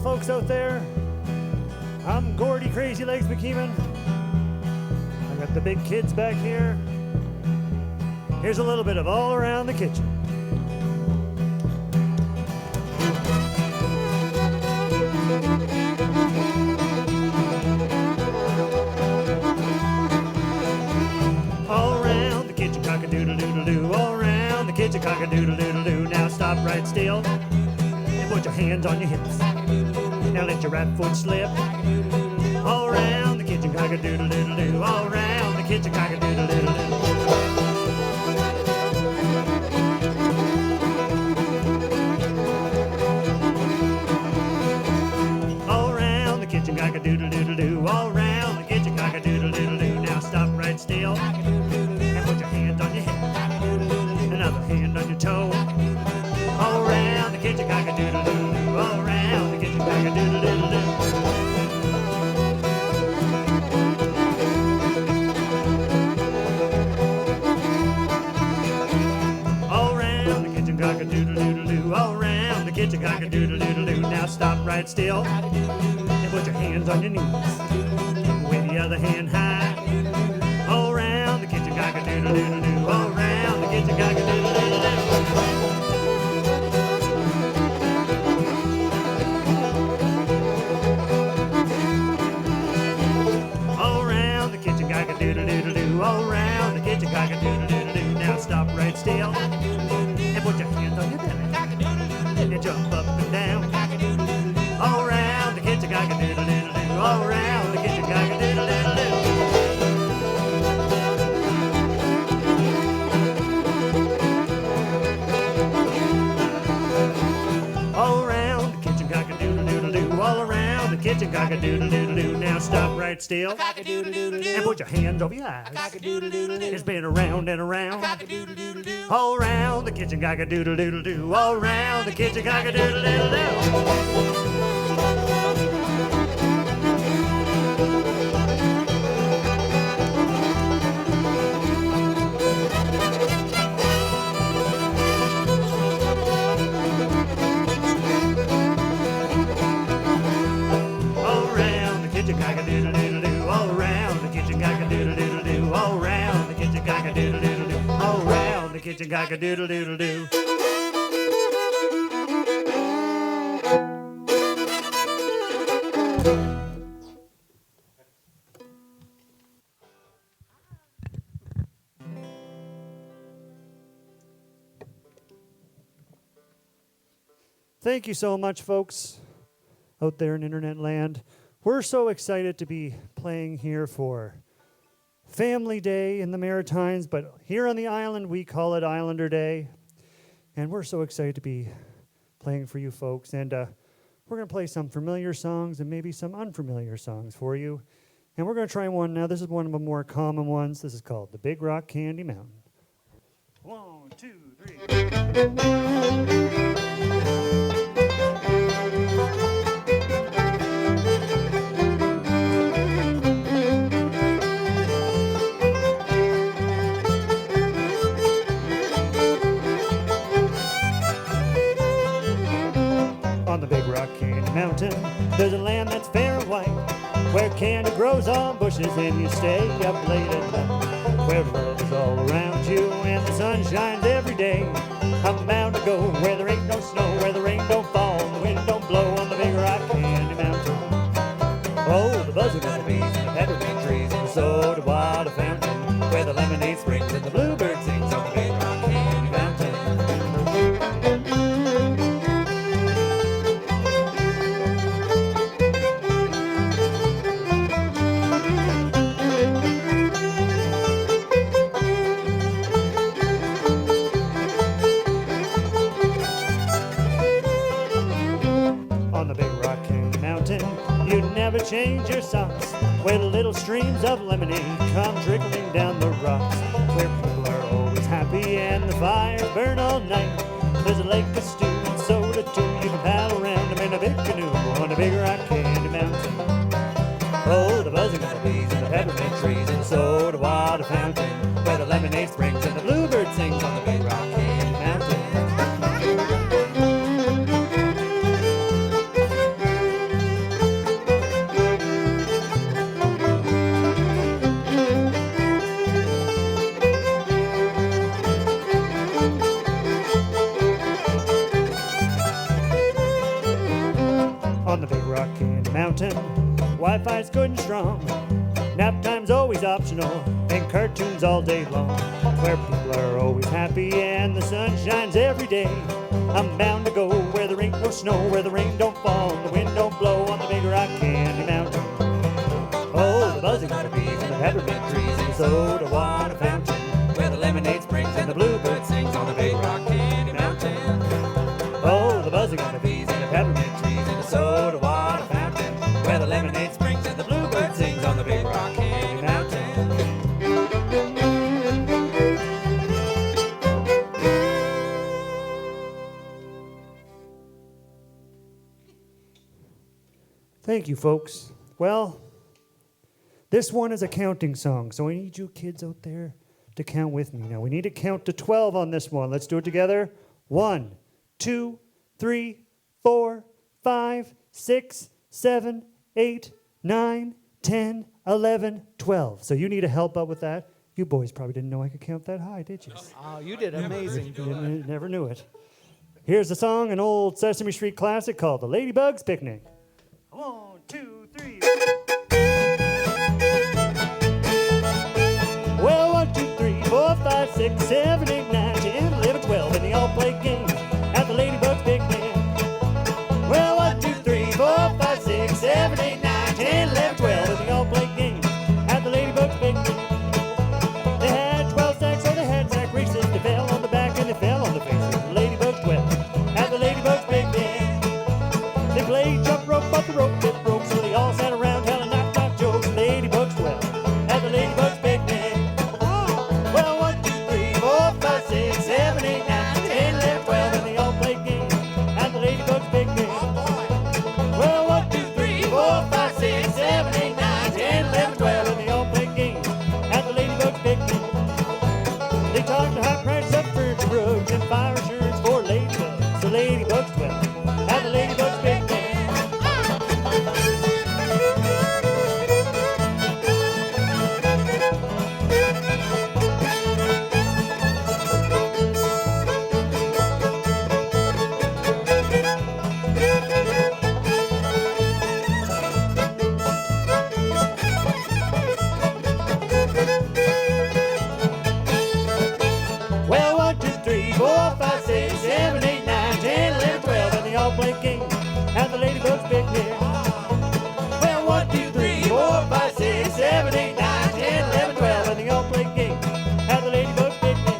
little folks out there. I'm Gordie Crazylegs MacKeeman. I got the big kids back here. Here's a little bit of All Around the Kitchen. All around the kitchen, cock-a-doodle-doodle-doo. All around the kitchen, cock-a-doodle-doodle-doo. Now stop right still and put your hands on your hips. Now let your right foot slip. All around the kitchen, cock-a-doodle-doodle-doo. All around the kitchen, cock-a-doodle-doodle-doo. All around the kitchen, cock-a-doodle-doodle-doo. All around the kitchen, cock-a-doodle-doodle-doo. Now stop right still and put your hands on your hip. Another hand on your toe. All around the kitchen, cock-a-doodle-doo. All around the kitchen, cock-a-doodle-doodle-doo. All around the kitchen, cock-a-doodle-doodle-doo. All around the kitchen, cock-a-doodle-doodle-doo. Now stop right still and put your hands on your knees. With the other hand high. All around the kitchen, cock-a-doodle-doodle-doo. All around the kitchen, cock-a-doodle-doodle-doo. Cock-a-doodle-doodle-doo, all around the kitchen, cock-a-doodle-doodle-doo. Now stop right still and put your hands on your belly and jump up and down. All around the kitchen, cock-a-doodle-doodle-doo. All around the kitchen, cock-a-doodle-doodle-doo. All around the kitchen, cock-a-doodle-doodle-doo. All around the kitchen, cock-a-doodle-doodle-doo. Now stop right still and put your hands over your eyes. It's been around and around. All around the kitchen, cock-a-doodle-doodle-doo. All around the kitchen, cock-a-doodle-doodle-doo. Cock-a-doodle-doodle-doo, all around the kitchen, cock-a-doodle-doodle-doo, all around the kitchen, cock-a-doodle-doodle-doo, all around the kitchen, cock-a-doodle-doodle-doo. Thank you so much, folks, out there in internet land. We're so excited to be playing here for Family Day in the Maritimes, but here on the island we call it Islander Day. And we're so excited to be playing for you folks. And we're going to play some familiar songs and maybe some unfamiliar songs for you. And we're going to try one now. This is one of the more common ones. This is called the Big Rock Candy Mountain. 1, 2, 3. On the Big Rock Candy Mountain, there's a land that's fair and white, where candy grows on bushes and you stay up late at night, where love is all around you and the sun shines every day. I'm bound to go where there ain't no snow, where the rain don't fall and the wind don't blow, on the Big Rock Candy Mountain. Oh, the buzzing of the bees and the peppermint trees and the soda water fountain, where the lemonade springs and the bluebird sings, on the Big Rock Candy Mountain. Never change your socks, where the little streams of lemonade come trickling down the rocks, where people are always happy and the fires burn all night. There's a lake of stew and soda too, you can paddle around them in a big canoe on the Big Rock Candy Mountain. Oh, the buzzing of the bees and the peppermint trees and soda water fountain, where the lemonade springs and the bluebird sings, on the Big Rock Candy Mountain. Wi-Fi's good and strong. Nap time's always optional, and cartoons all day long. Where people are always happy and the sun shines every day. I'm bound to go where there ain't no snow, where the rain don't fall and the wind don't blow, on the big rock candy mountain. Oh, the buzzing of the bees and the peppermint trees and the soda water fountain, where the lemonade springs and the bluebird sings on the big rock candy mountain. Oh, the buzzing of the bees and the peppermint trees and the soda water fountain, where the lemonade springs and the bluebird sings on the big rock candy mountain. Thank you, folks. Well, this one is a counting song, so I need you kids out there to count with me. Now, we need to count to 12 on this one. Let's do it together. 1, 2, 3, 4, 5, 6, 7, 8, 9, 10, 11, 12. So you need to help out with that. You boys probably didn't know I could count that high, did you? Oh, you did amazing. You never knew it. Here's a song, an old Sesame Street classic called The Ladybug's Picnic. 1, 2, 3. Well, 1, 2, 3, 4, 5, 6, 7, 8, 9, 10, 11, 12, and they all play games at the Ladybug's Picnic. Well, 1, 2, 3, 4, 5, 6, 7, 8, 9, 10, 11, 12, and they all play games at the Ladybug's Picnic. They had 12 sacks, so they had sack races. They fell on the back and they fell on the faces. The Ladybug's 12 at the Ladybug's Picnic. They played jump rope, but the rope it broke, so they all sat around telling knock-knock jokes. The Ladybug's 12 at the Ladybug's Picnic. Well, 1, 2, 3, 4, 5, 6, 7, 8, 9, 10, 11, 12, and they all played games at the Ladybug's Picnic. Well, 1, 2, 3, 4, 5, 6, 7, 8, 9, 10, 11, 12, and they all played games at the Ladybug's Picnic. They talked to high price up furniture rugs and fire insurance for ladybugs. The Ladybug's 12 at the Ladybug's Picnic. Well, 1, 2, 3, 4, 5, 6, 7, 8, 9, 10, 11, 12, and they all play games at the Ladybug's Picnic. Well, 1, 2, 3, 4, 5, 6, 7, 8, 9, 10, 11, 12, and they all play games at the Ladybug's Picnic.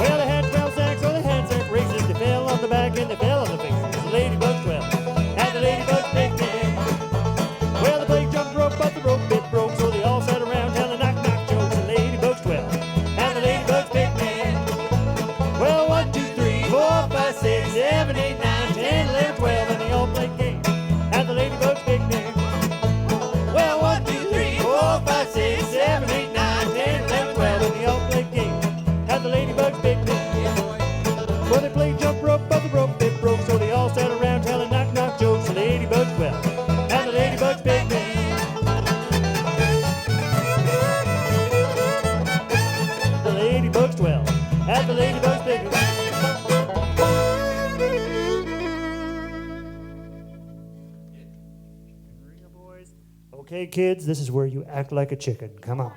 Well, they had 12 sacks, so they had sack races. They fell on the back and they fell on the faces. The Ladybug's 12 at the Ladybug's Picnic. Well, they played jump rope, but the rope it broke, so they all sat around telling knock-knock jokes. The Ladybug's 12 at the Ladybug's Picnic. Well, 1, 2, 3, 4, 5, 6, 7, 8, 9, 10, 11, 12, and they all play games at the Ladybug's Picnic. Well, 1, 2, 3, 4, 5, 6, 7, 8, 9, 10, 11, 12, and they all play games at the Ladybug's Picnic. Well, they played jump rope, but the rope it broke, so they all sat around telling knock-knock jokes. The Ladybug's 12 at the Ladybug's Picnic. The Ladybug's 12 at the Ladybug's Picnic. Okay, kids, this is where you act like a chicken. Come on.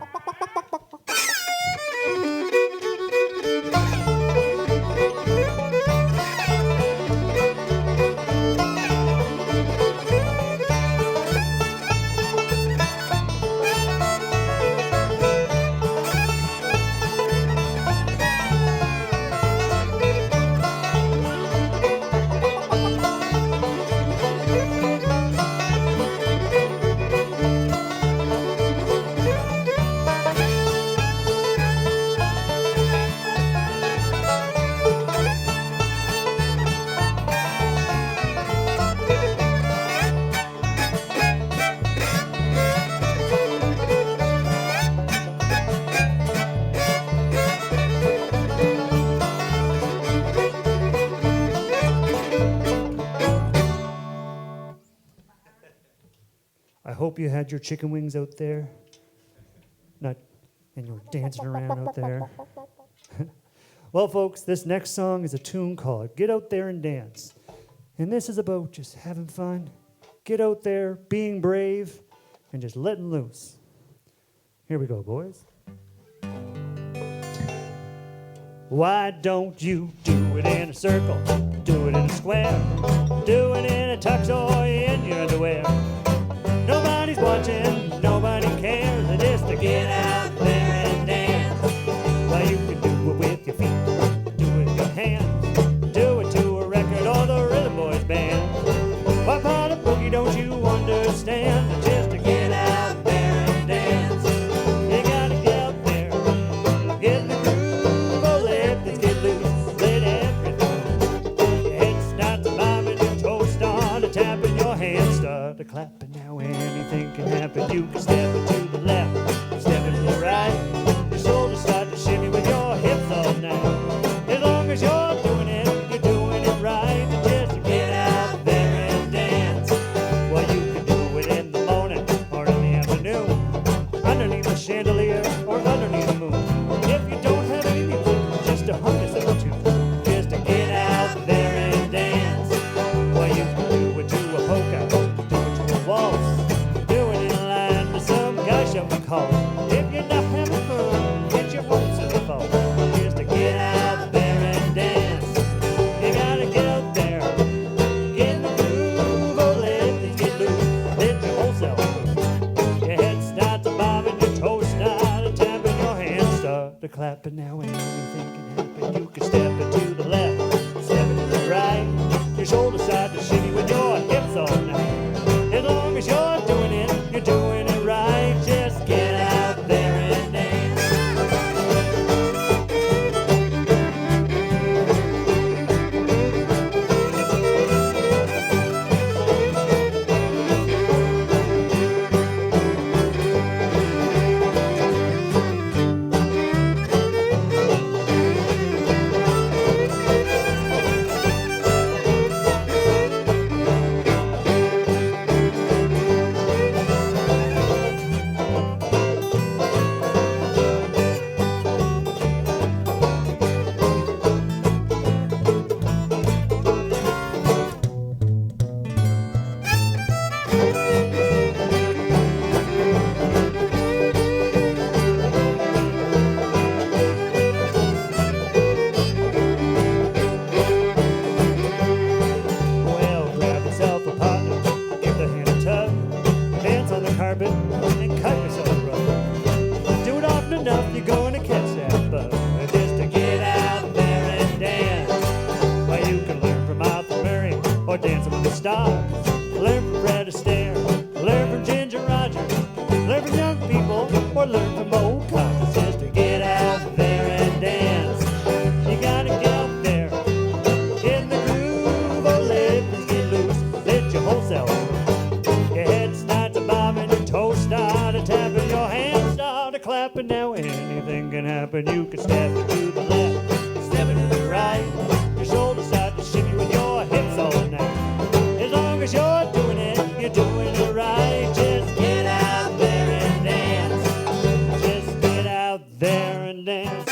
I hope you had your chicken wings out there. And you were dancing around out there. Well, folks, this next song is a tune called Get Out There and Dance. And this is about just having fun, get out there, being brave, and just letting loose. Here we go, boys. Why don't you do it in a circle, do it in a square, do it in a tux or in your underwear? Nobody's watching, nobody cares, just to get out there and dance. Well, you can do it with your feet, do it with your hands, do it to a record or the Rhythm Boys band. What part of boogie don't you understand? Just to get out there and dance. You gotta get out there, get in the groove, oh, let this get loose, let everything. Your head starts bobbing, your toes start to tapping, your hands start to clapping. Now anything can happen. You can step it to the left, step it to the right. Your shoulders start to shimmy with your hips all night. As long as you're doing it, you're doing it right. Just to get out there and dance. Well, you can do it in the morning or in the afternoon, underneath a chandelier or underneath the moon. If you don't have any music, just a hum yourself to, just to get out there and dance. Well, you can do it to a polka, do it to a waltz, do it in a line to some guy shoving calls. If you're not having fun, get your hopes in the fall, just to get out there and dance. You gotta get out there, get in the groove, oh, let things get loose, let your whole self move. Your head starts to bobbing, your toes start to tapping, your hands start to clapping. Now anything can happen. You can step it to the left, step it to the right. Your shoulders start to shimmy with your hips all night. As long as you're doing it, you're doing it right. Just get out there and dance. Well, grab yourself a partner, give the hand a tug, dance on the carpet, and cut yourself a rug. Do it often enough, you're going to catch that bug. Just to get out there and dance. Well, you can learn from Arthur Murray or Dancing with the Stars. Learn from Fred Astaire, learn from Ginger Rogers, learn from young people, or learn from old cars. Just to get out there and dance. You gotta get out there, get in the groove, oh, let things get loose, let your whole self move. Your head starts to bobbing, your toes start to tapping, your hands start to clapping. Now anything can happen. You can step it to the left, step it to the right. Your shoulders start to shimmy with your hips all night. As long as you're doing it, you're doing it right. Just get out there and dance. Just get out there and dance.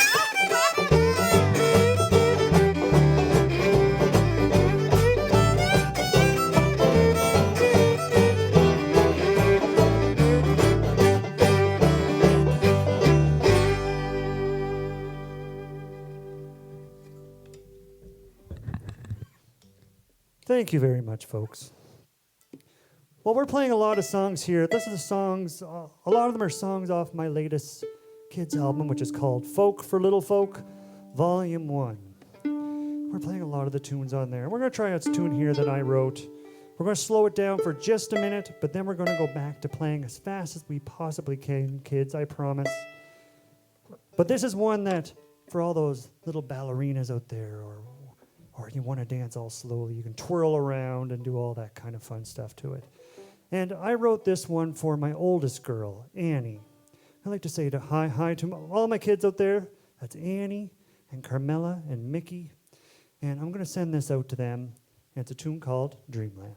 Thank you very much, folks. Well, we're playing a lot of songs here. This is the songs, a lot of them are songs off my latest kids album, which is called Folk for Little Folk, Volume 1. We're playing a lot of the tunes on there. We're going to try a tune here that I wrote. We're going to slow it down for just a minute, but then we're going to go back to playing as fast as we possibly can, kids, I promise. But this is one that, for all those little ballerinas out there, or you want to dance all slowly, you can twirl around and do all that kind of fun stuff to it. And I wrote this one for my oldest girl, Annie. I like to say hi to all my kids out there. That's Annie and Carmela and Mickey. And I'm going to send this out to them. And it's a tune called Dreamland.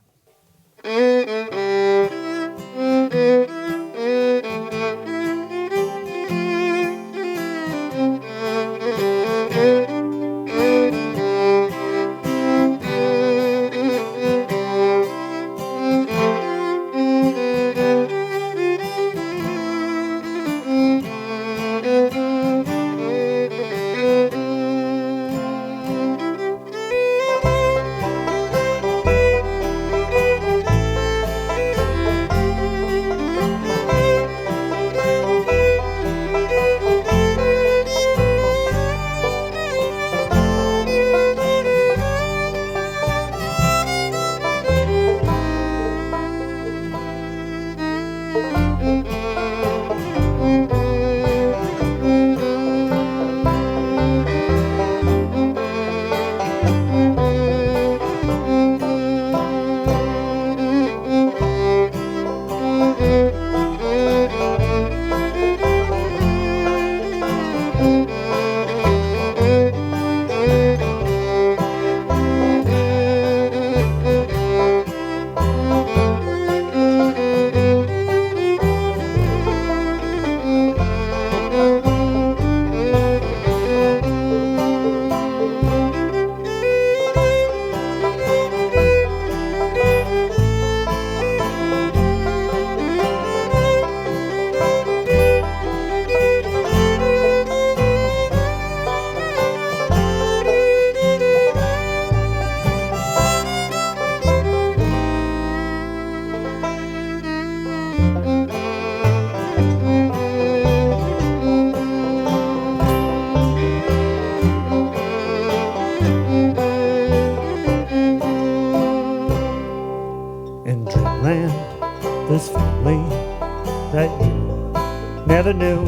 never knew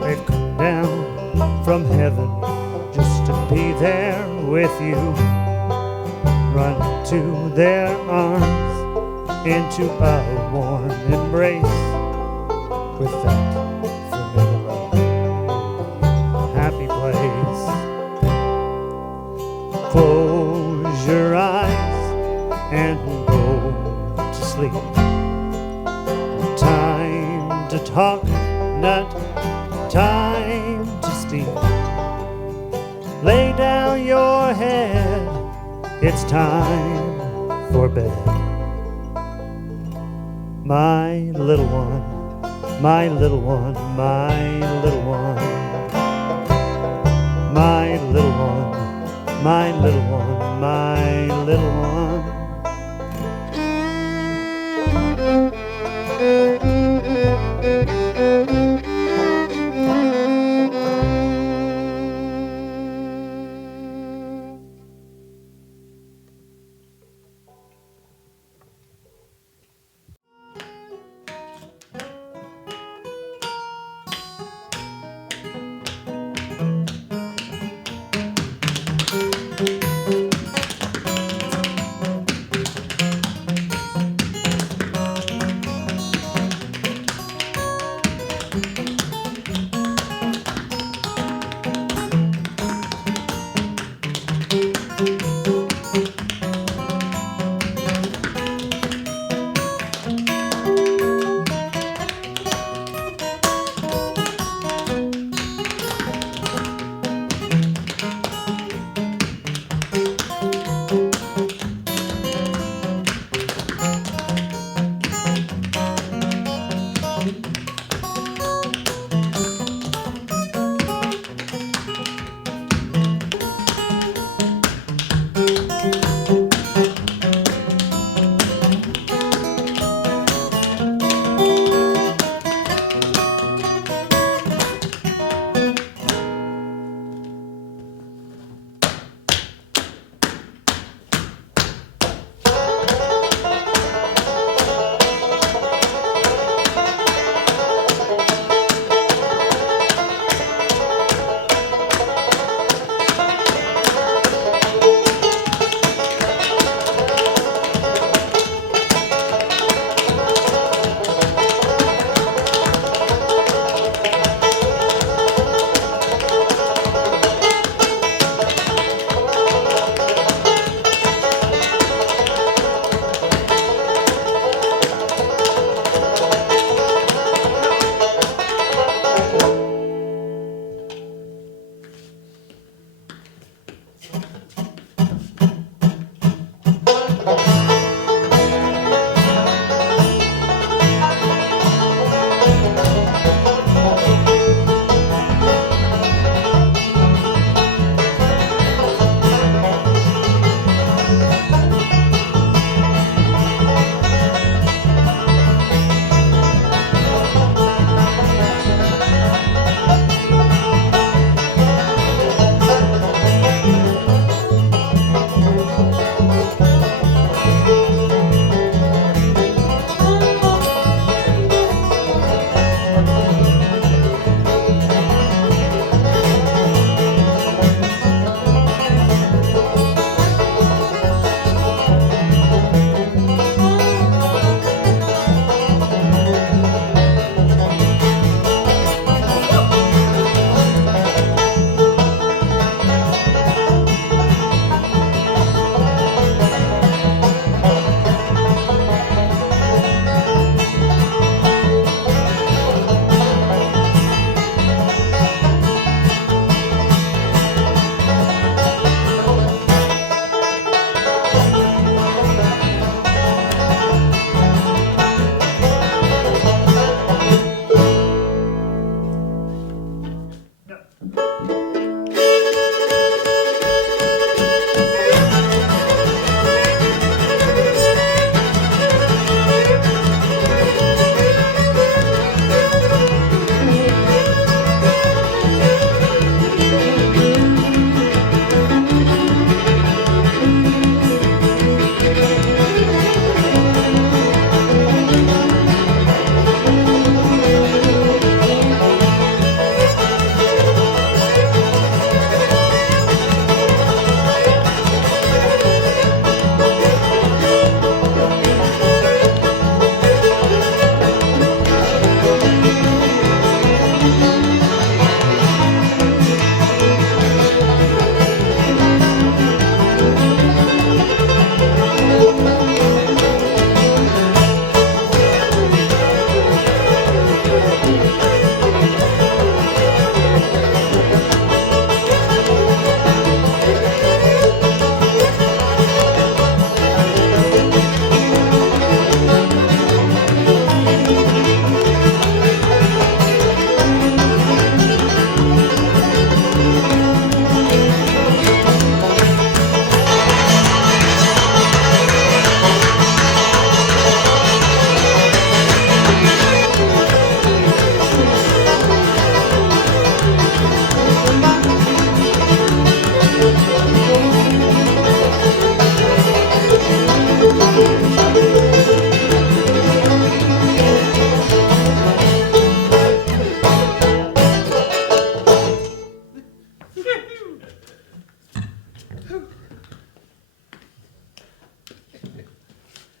they've come down from heaven just to be there with you. Run into their arms, into a warm embrace with that familiar, happy place. Close your eyes and go to sleep. Time to talk, not time to speak. Lay down your head, it's time for bed. My little one, my little one, my little one. My little one, my little one, my little one.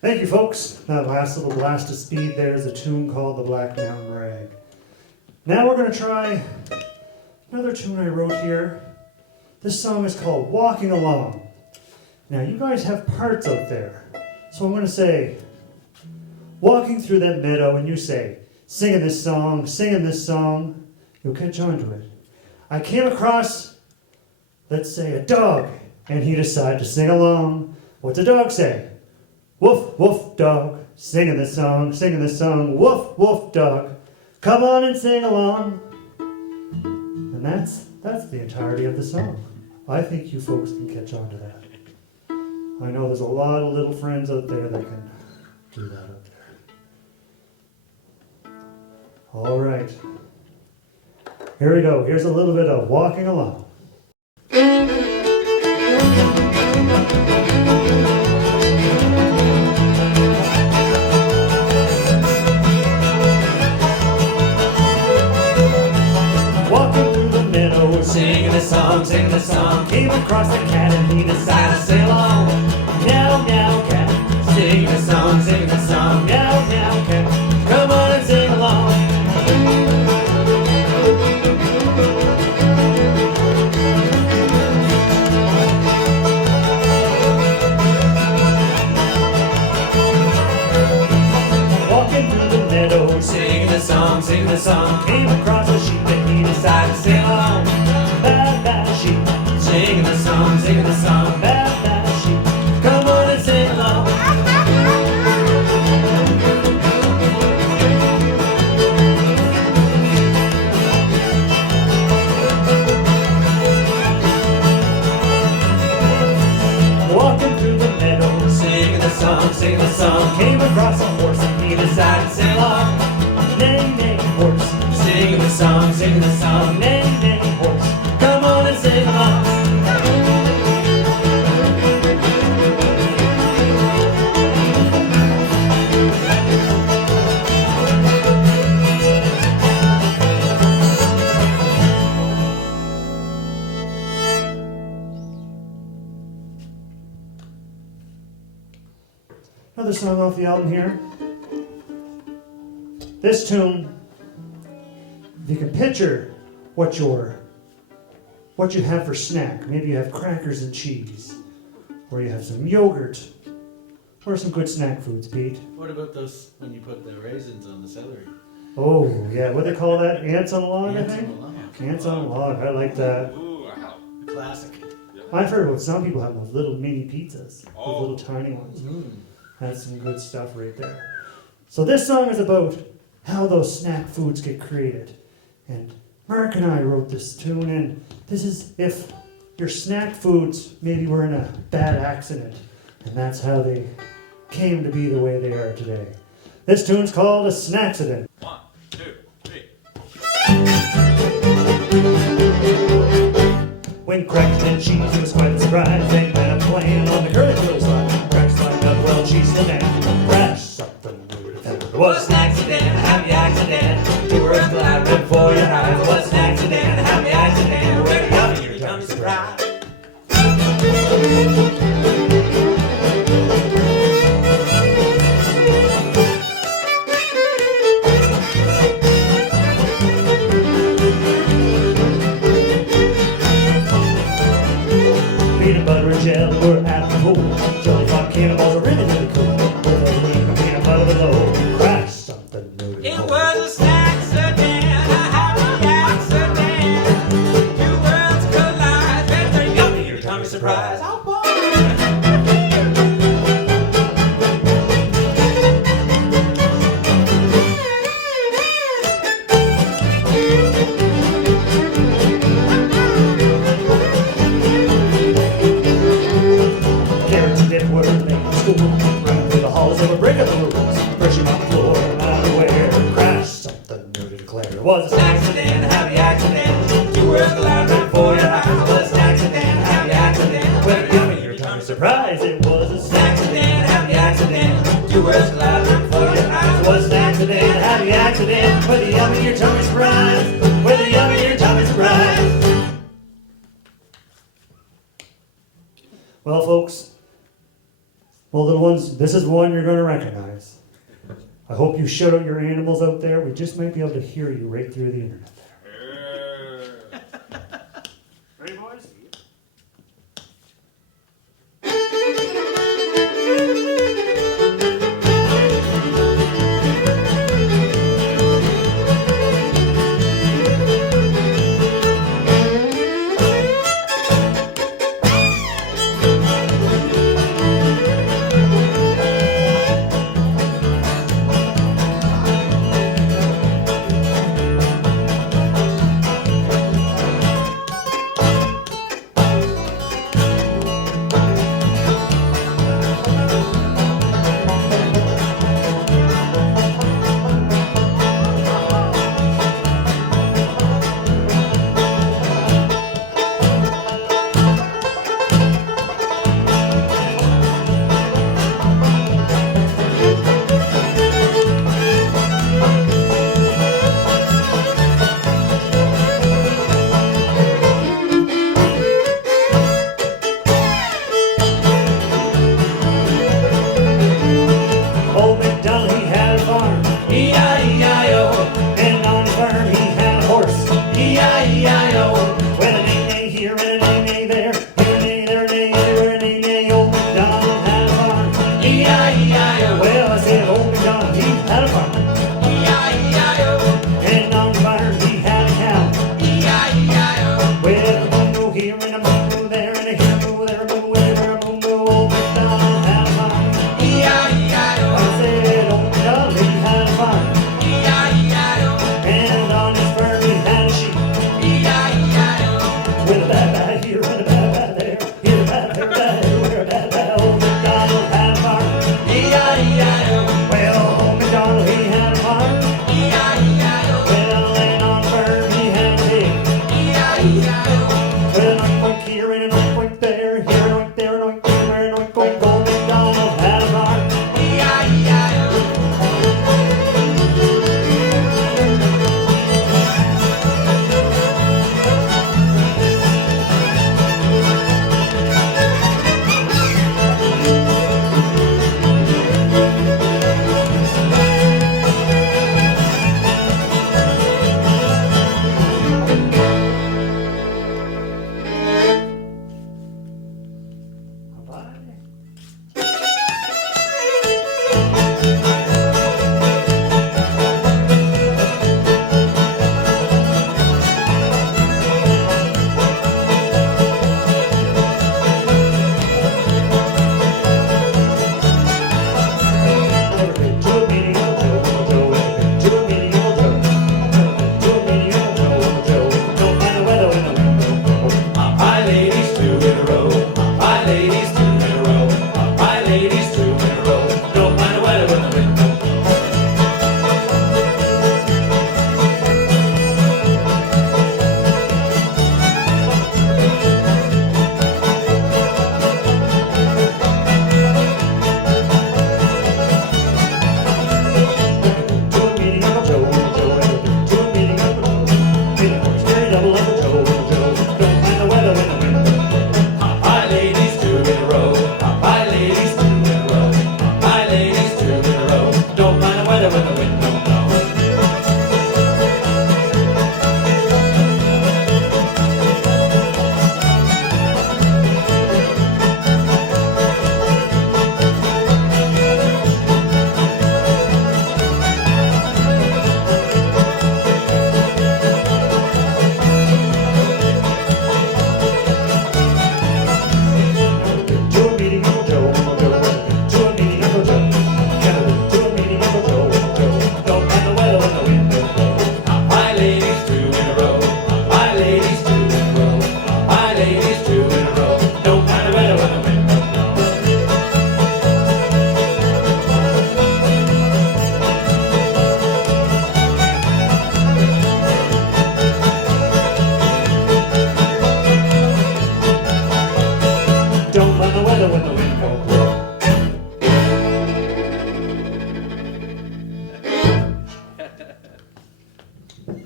Thank you, folks. That last little blast of speed there is a tune called The Black Mountain Rag. Now we're going to try another tune I wrote here. This song is called Walking Along. Now you guys have parts out there. So I'm going to say, walking through that meadow, and you say, singing this song, you'll catch on to it. I came across, let's say, a dog, and he decided to sing along. What's a dog say? Woof, woof, dog, singing this song, woof, woof, dog, come on and sing along. And that's the entirety of the song. I think you folks can catch on to that. I know there's a lot of little friends out there that can do that out there. All right. Here we go. Here's a little bit of Walking Along. Sing the song, came across a cat and he decided to sing along. Meow, meow, cat, sing the song, meow, meow, cat, come on and sing along. Walking through the meadow, sing the song, came across a sheep and he decided to sing along. Singing the song, bad, bad sheep, come on and sing along. Walking through the meadow, singing the song, came across a horse and he decided to sing along. Neigh, neigh, horse, singing the song, neigh, neigh, horse, come on and sing along. Another song off the album here. This tune, if you can picture what you have for snack. Maybe you have crackers and cheese, or you have some yogurt, or some good snack foods, Pete. What about those when you put the raisins on the celery? Oh, yeah, what do they call that? Ants on a log, Ants I think? on a log. Ants on a log, I like that. Ooh, wow. Classic. I've heard about some people have those little mini pizzas, Oh. those little tiny ones. Mm. That's some good stuff right there. So this song is about how those snack foods get created. And Mark and I wrote this tune, and this is if your snack foods maybe were in a bad accident, and that's how they came to be the way they are today. This tune's called A Snackcident. 1, 2, 3. When crackers and cheese was quite a surprise, they went up playing on the curly little slide. Crackers lined up, well, cheese still down. Crash, something new to tell. Was an accident, a happy accident. You were glad before your eyes. Was an accident, a happy accident. Where you got your tummy surprise. Peanut butter and jelly were at the pool. Jelly fought cannonballs are really, really cool. With a lean of peanut butter below. Crash, something new to It tell. was a snackcident, a happy accident. Two worlds collide, and the yummy your tummy surprise. Oh boy! Carrots and dip were making school. Running through the halls, they were breaking the rules. Pushing on the floor, unaware. Crash, something new to declare. It was a Accident, a happy accident. Two worlds collide right before your eyes. It was an accident, a happy accident. When you yummy your tummy surprise, it was a snack. Accident, a happy accident. Two worlds collide right before your eyes. It was an accident, a happy accident. With the yummy your tummy surprise. With the yummy your tummy surprise. Well, folks, Well, little ones, this is one you're going to recognize. I hope you shout out your animals out there. We just might be able to hear you right through the internet there. Ready, boys?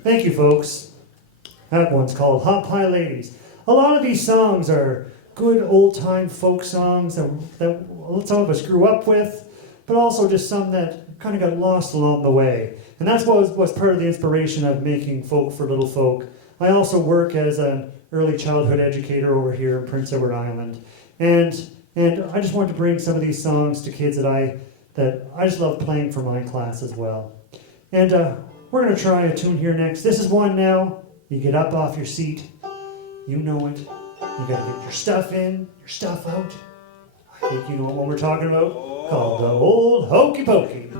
Thank you, folks. That one's called Hop High Ladies. A lot of these songs are good old-time folk songs that some of us grew up with, but also just some that kind of got lost along the way. And that's what was part of the inspiration of making Folk for Little Folk. I also work as an early childhood educator over here in Prince Edward Island. And I just wanted to bring some of these songs to kids that I just love playing for my class as well. And we're going to try a tune here next. This is one now. You get up off your seat. You know it. You got to get your stuff in, your stuff out. I think you know what we're talking about. Called the Old Hokey Pokey.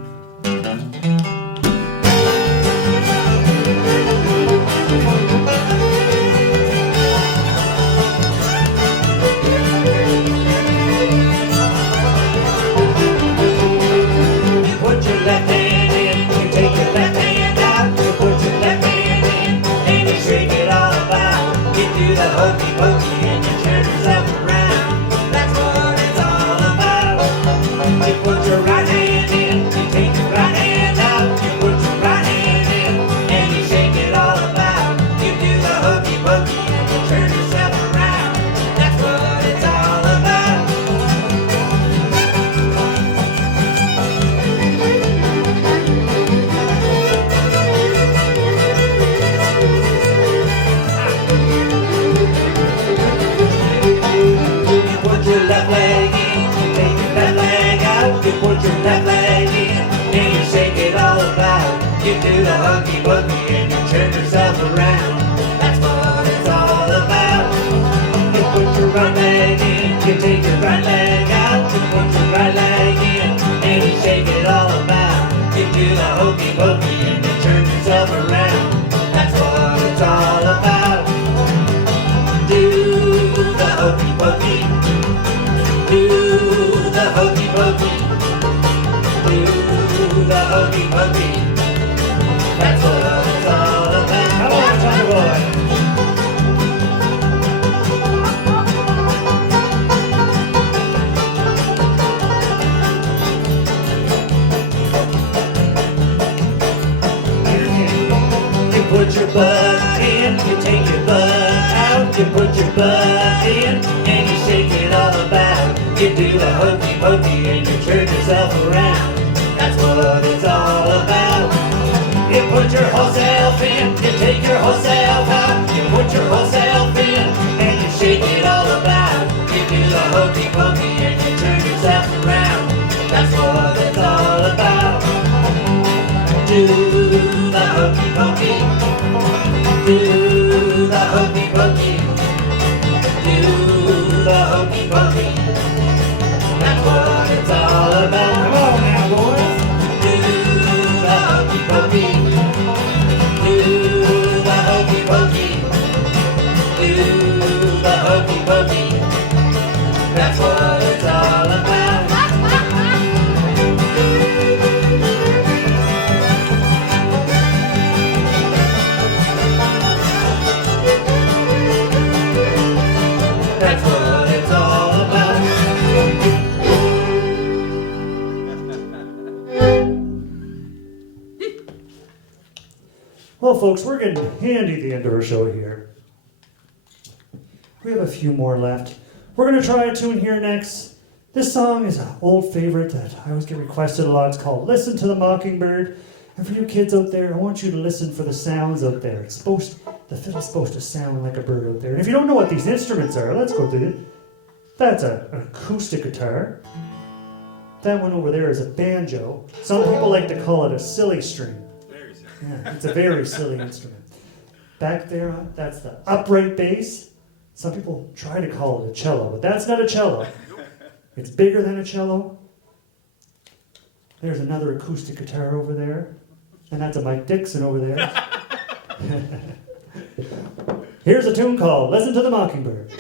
Hokey pokey and you turn yourself around. That's what it's all about. You put your right hand in, you take your right hand out. You put your right hand in and you shake it all about. You do the hokey pokey and you turn yourself around. That's what it's all about. Left leg in, you take your left leg out. You put your left leg in and you shake it all about. You do the hokey pokey and you turn yourself around. That's what it's all about. You put your right leg in, you take your right leg out. You put your right leg in and you shake it all about. You do the hokey pokey and you turn yourself around. That's what it's all about. Do the hokey pokey. Do the hokey pokey. Do the hokey pokey. That's what it's all about. Come on, Tommy boy. You put your butt in, you take your butt out. You put your butt in and you shake it all about. You do the hokey pokey and you turn yourself around. That's what it's all about. You put your whole self in, you take your whole self out. You put your whole self in and you shake it all about. You do the hokey pokey and you turn yourself around. That's what it's all about. Do the hokey pokey. Do the hokey pokey. Do the hokey pokey. That's what it's all about. Come on now, boys. Do the hokey pokey. Do the hokey pokey. Do the hokey pokey. That's what it's all about. That's what it's all about. Well, folks, we're getting handy at the end of our show here. We have a few more left. We're going to try a tune here next. This song is an old favorite that I always get requested a lot. It's called Listen to the Mockingbird. And for you kids out there, I want you to listen for the sounds out there. The fiddle's supposed to sound like a bird out there. And if you don't know what these instruments are, let's go through it. That's an acoustic guitar. That one over there is a banjo. Some people like to call it a silly string. Yeah, it's a very silly instrument. Back there, that's the upright bass. Some people try to call it a cello, but that's not a cello. It's bigger than a cello. There's another acoustic guitar over there, and that's a Mike Dixon over there. Here's a tune called Listen to the Mockingbird.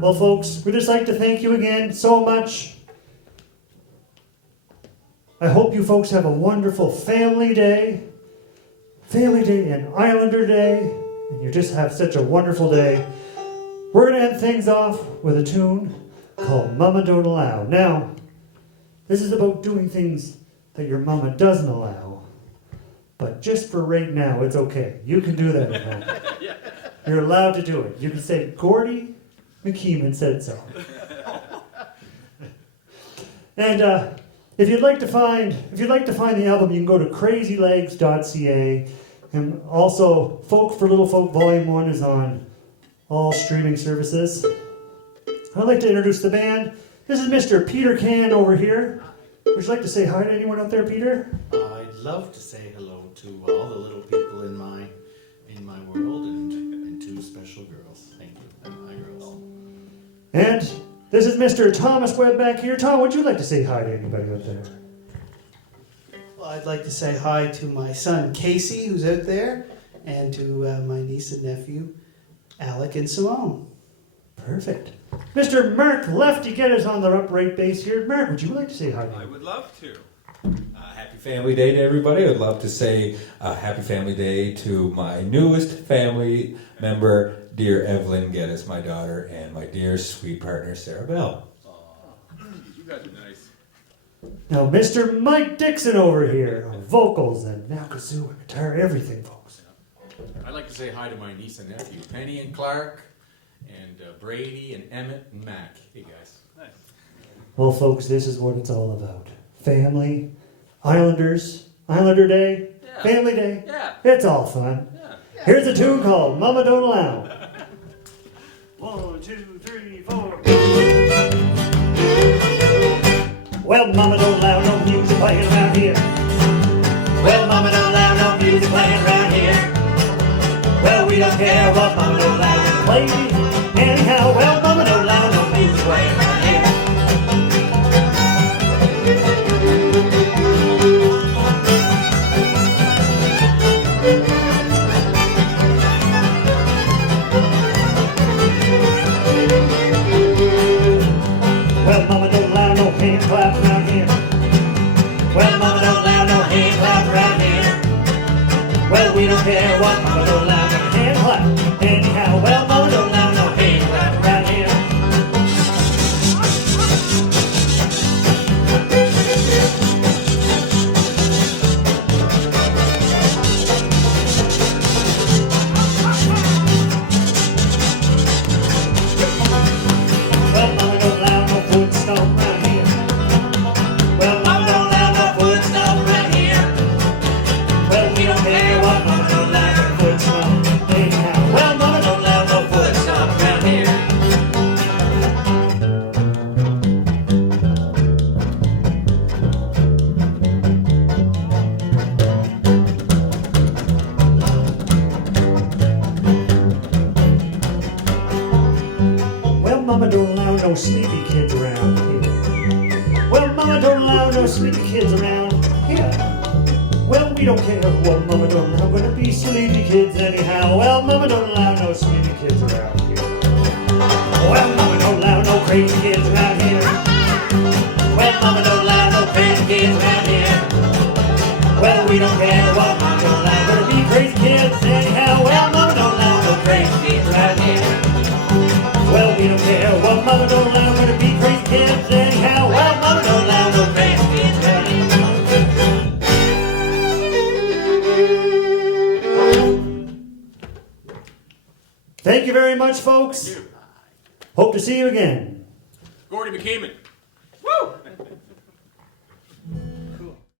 Well, folks, we'd just like to thank you again so much. I hope you folks have a wonderful family day and Islander Day, and you just have such a wonderful day. We're going to end things off with a tune called Mama Don't Allow. Now, this is about doing things that your mama doesn't allow, but just for right now, it's okay. You can do that at home. You're allowed to do it. You can say, Gordie, MacKeeman said so. And if you'd like to find the album, you can go to crazylegs.ca. And also, Folk for Little Folk Volume 1 is on all streaming services. I'd like to introduce the band. This is Mr. Peter Can over here. Would you like to say hi to anyone out there, Peter? I'd love to say hello to all the little people in my world and two special girls. Thank you, and my girls. And this is Mr. Thomas Webb back here. Tom, would you like to say hi to anybody out there? Well, I'd like to say hi to my son Casey, who's out there, and to my niece and nephew, Alec and Simone. Perfect. Mr. Mark Lefty Get is on the upright bass here. Mark, would you like to say hi? I would love to. Happy Family Day to everybody. I'd love to say Happy Family Day to my newest family member, dear Evelyn Geddes, my daughter, and my dear sweet partner, Sarah Bell. You guys are nice. Now, Mr. Mike Dixon over here on vocals and now kazoo and guitar, everything, folks. I'd like to say hi to my niece and nephew, Penny and Clark, and Brady and Emmett and Mac. Hey guys. Nice. Well, folks, this is what it's all about. Family, Islanders, Islander Day, Yeah. Family Day. Yeah. It's all fun. Yeah. Here's a tune called Mama Don't Allow. 1, 2, 3, 4. Well, Mama don't allow no music playing around here. Well, Mama don't allow no music playing around here. Well, we don't care what Mama don't allow to play. Anyhow, well, Mama don't allow no music playing around here. Well, Mama don't allow no hand clap around here. Well, Mama don't allow no hand clap around here. Well, we don't care what Mama don't allow no hand clap. Anyhow, well, Mama don't allow no hand clap around here. Well, Mama don't allow no foot stomp around here. Well, Mama don't allow no foot stomp around here. well, we don't care what Mama don't allow no foot stomp. Anyhow, well, Mama don't allow no foot stomp around here. Well, Mama don't allow no sleepy kids around here. Well, Mama don't allow no sleepy kids around here. Well, we don't care what Mama don't allow. Gonna be sleepy kids anyhow. Well, Mama don't allow no sleepy kids around here. Well, Mama don't allow no crazy kids around here. Well, Mama don't allow no crazy kids around here. Well, we don't care what Mama don't allow. Gonna be crazy kids anyhow. Well, Mama don't allow no crazy kids around here. Well, we don't care what Mama don't allow. Gonna be crazy kids anyhow. Well, Mama don't allow no crazy kids around here. Thank you very much, folks. Thank you. Hope to see you again. Gordie MacKeeman.